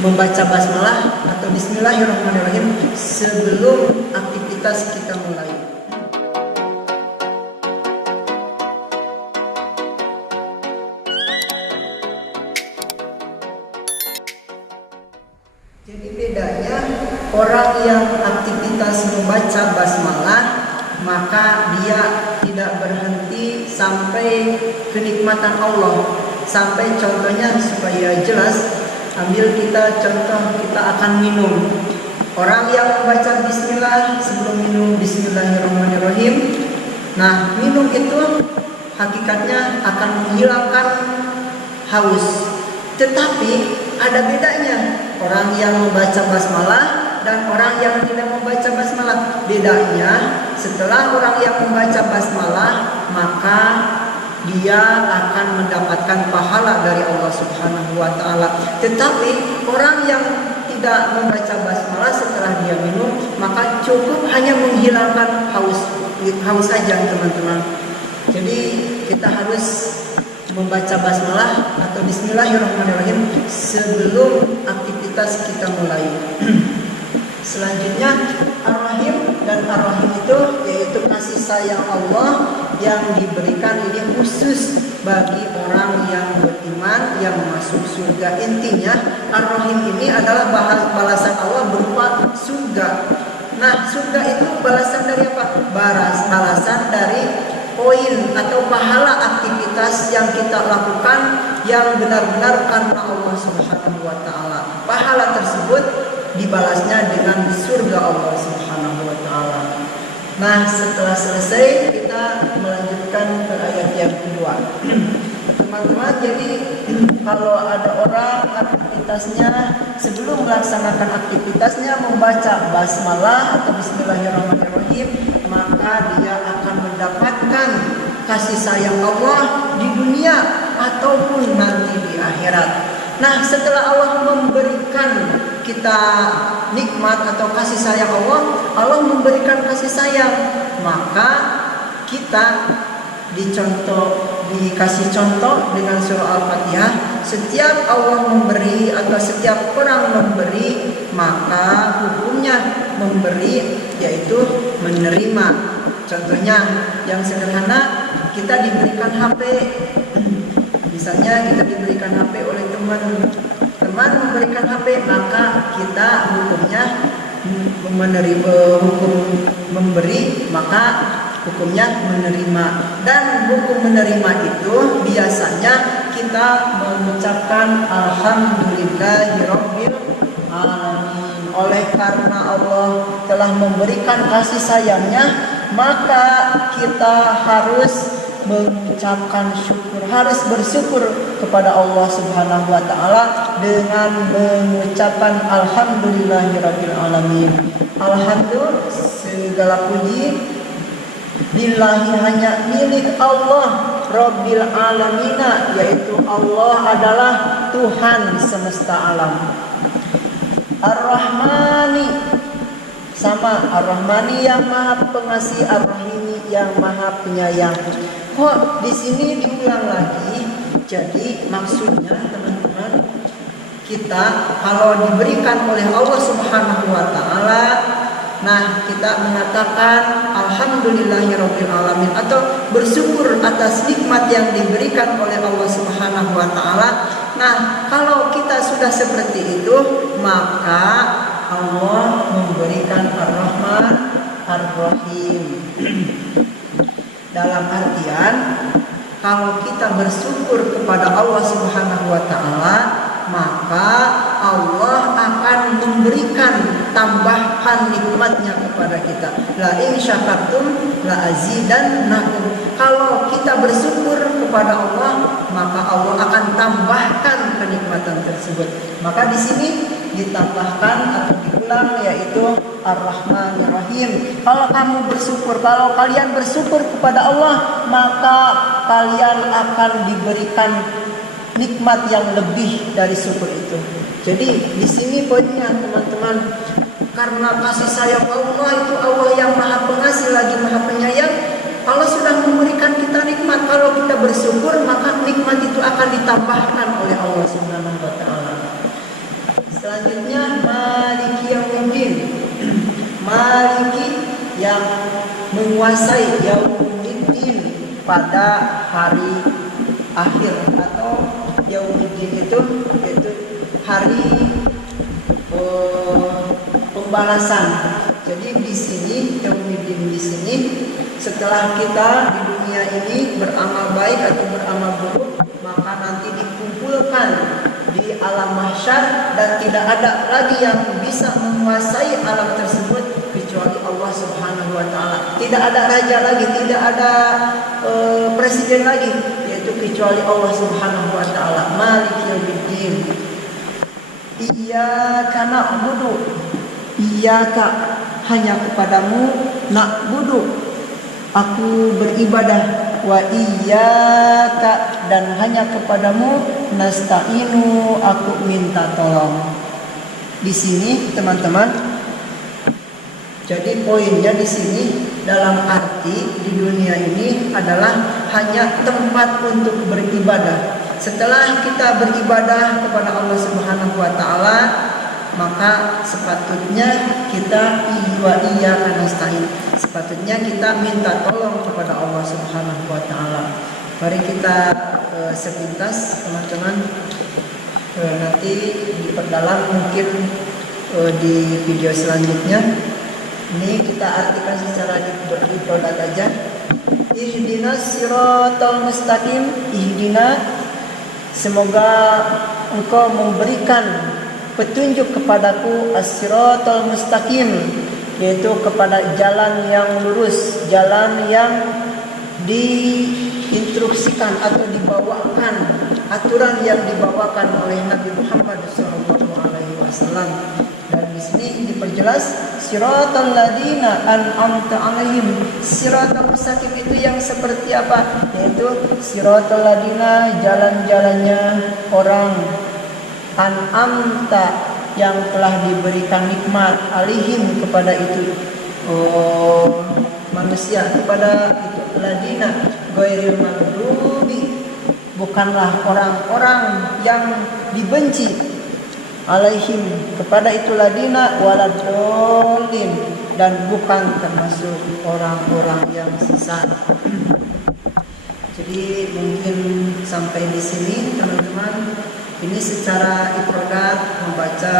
membaca basmalah atau bismillahirrahmanirrahim sebelum aktivitas kita mulai. Jadi bedanya orang yang aktivitas membaca basmalah, maka dia tidak berhenti sampai kenikmatan Allah. Sampai contohnya supaya jelas, ambil kita contoh, kita akan minum. Orang yang membaca bismillah sebelum minum bismillahirrahmanirrahim, nah minum itu hakikatnya akan menghilangkan haus. Tetapi ada bedanya orang yang membaca basmalah dan orang yang tidak membaca basmalah. Bedanya setelah orang yang membaca basmalah, maka dia akan mendapatkan pahala dari Allah Subhanahu wa taala. Tetapi orang yang tidak membaca basmalah setelah dia minum, maka cukup hanya menghilangkan haus saja, teman-teman. Jadi kita harus membaca basmalah atau bismillahirrahmanirrahim sebelum aktivitas kita mulai. Selanjutnya Ar-Rahim, dan Ar-Rahim itu yaitu kasih sayang Allah yang diberikan ini khusus bagi orang yang beriman yang masuk surga. Intinya Ar-Rahim ini adalah balasan Allah berupa surga. Nah, surga itu balasan dari apa? Balasan dari poin atau pahala aktivitas yang kita lakukan yang benar-benar karena Allah Subhanahu wa taala. Pahala tersebut dibalasnya dengan surga Allah Subhanahu wa taala. Nah, setelah selesai kita melanjutkan ke ayat yang kedua. Teman-teman, jadi kalau ada orang aktivitasnya sebelum melaksanakan aktivitasnya membaca basmalah atau bismillahirrahmanirrahim, maka dia akan mendapatkan kasih sayang Allah di dunia ataupun nanti di akhirat. Nah, setelah Allah memberikan kita nikmat atau kasih sayang Allah, Allah memberikan kasih sayang, maka kita dikasih contoh dengan surah Al-Fatihah. Setiap Allah memberi atau setiap orang memberi, maka hukumnya memberi yaitu menerima. Contohnya yang sederhana, kita diberikan HP. Misalnya kita diberikan HP oleh teman memberikan HP, maka kita hukumnya menerima. Hukum memberi maka hukumnya menerima. Dan hukum menerima itu biasanya kita mengucapkan alhamdulillahirabbil alamin. Oleh karena Allah telah memberikan kasih sayangnya, maka kita harus mengucapkan syukur, harus bersyukur kepada Allah Subhanahu wa taala dengan mengucapkan alhamdulillahirabbil alamin. Alhamdulillah, segala puji lillahi, hanya milik Allah Rabbil alamina, yaitu Allah adalah Tuhan semesta alam. Ar-Rahmani, sama Ar-Rahmani yang Maha Pengasih, Ar-Rahimi yang Maha Penyayang. Kok di sini diulang lagi? Jadi maksudnya teman-teman, kita kalau diberikan oleh Allah Subhanahu wa taala, nah kita mengatakan alhamdulillahirabbil alamin atau bersyukur atas nikmat yang diberikan oleh Allah Subhanahu wa taala. Nah, kalau kita sudah seperti itu, maka Allah memberikan Ar-Rahman, Ar-Rahim. Dalam artian, kalau kita bersyukur kepada Allah Subhanahu wa taala, maka Allah akan memberikan tambahan nikmatnya kepada kita. La in syakartum la azidannakum. Kalau kita bersyukur kepada Allah, maka Allah akan tambahkan kenikmatan tersebut. Maka di sini ditambahkan atau diulang yaitu Ar-Rahman Ar-Rahim. Kalau kalian bersyukur kepada Allah, maka kalian akan diberikan nikmat yang lebih dari syukur itu. Jadi di sini poinnya teman-teman, karena kasih sayang Allah itu Allah yang Maha Pengasih lagi Maha Penyayang, Allah sudah memberikan kita nikmat. Kalau kita bersyukur, maka nikmat itu akan ditambahkan oleh Allah Subhanahu wa taala. Selanjutnya Maliki Yaumiddin. Maliki yang menguasai Yaumiddin pada hari akhir atau Yaumiddin itu yaitu hari pembalasan. Jadi di sini Yaumiddin di sini setelah kita di dunia ini beramal baik atau beramal buruk, maka nanti dikumpulkan di alam mahsyar dan tidak ada lagi yang bisa menguasai alam tersebut kecuali Allah Subhanahu wa taala. Tidak ada raja lagi, tidak ada presiden lagi, yaitu kecuali Allah Subhanahu wa taala. Maliki Yaumiddin. Iyyaka na'budu. Iyyaka hanya kepadamu na'budu aku beribadah, wa iyyaka dan hanya kepadamu nasta'inu aku minta tolong. Di sini teman-teman, jadi poinnya di sini dalam arti di dunia ini adalah hanya tempat untuk beribadah. Setelah kita beribadah kepada Allah Subhanahu wa taala, maka sepatutnya kita iyyaka nasta'in. Sepatutnya kita minta tolong kepada Allah Subhanahu wa taala. Mari kita sepintas teman-teman, nanti diperdalam mungkin di video selanjutnya. Ini kita artikan secara diplodat aja. Ihdinas siratal mustaqim. Ihdina, semoga engkau memberikan petunjuk kepadaku as-siratal mustaqim, yaitu kepada jalan yang lurus, jalan yang diinstruksikan atau dibawakan, aturan yang dibawakan oleh Nabi Muhammad SAW. Dan di sini diperjelas siratal ladina an'amta 'alaihim. Siratal mustaqim itu yang seperti apa? Yaitu siratal ladina, jalan-jalannya orang an'amta yang telah diberikan nikmat alihim kepada itu manusia, kepada itu ladina ghairil maghdubi, bukanlah orang-orang yang dibenci, alaihim kepada itu ladina waladhdallin, dan bukan termasuk orang-orang yang sesat. Jadi mungkin sampai di sini teman-teman. Ini secara ifradat membaca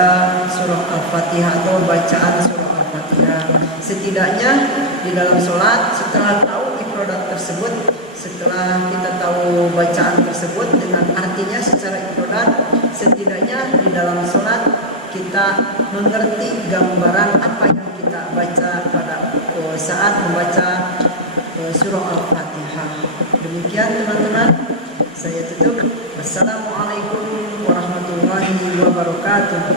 surah Al-Fatihah atau bacaan surah Al-Fatihah. Setidaknya di dalam sholat, setelah tahu ifradat tersebut, setelah kita tahu bacaan tersebut dengan artinya secara ifradat, setidaknya di dalam sholat kita mengerti gambaran apa yang kita baca pada saat membaca surah Al-Fatihah. Demikian teman-teman, saya tutup. Wassalamualaikum warahmatullahi wabarakatuh.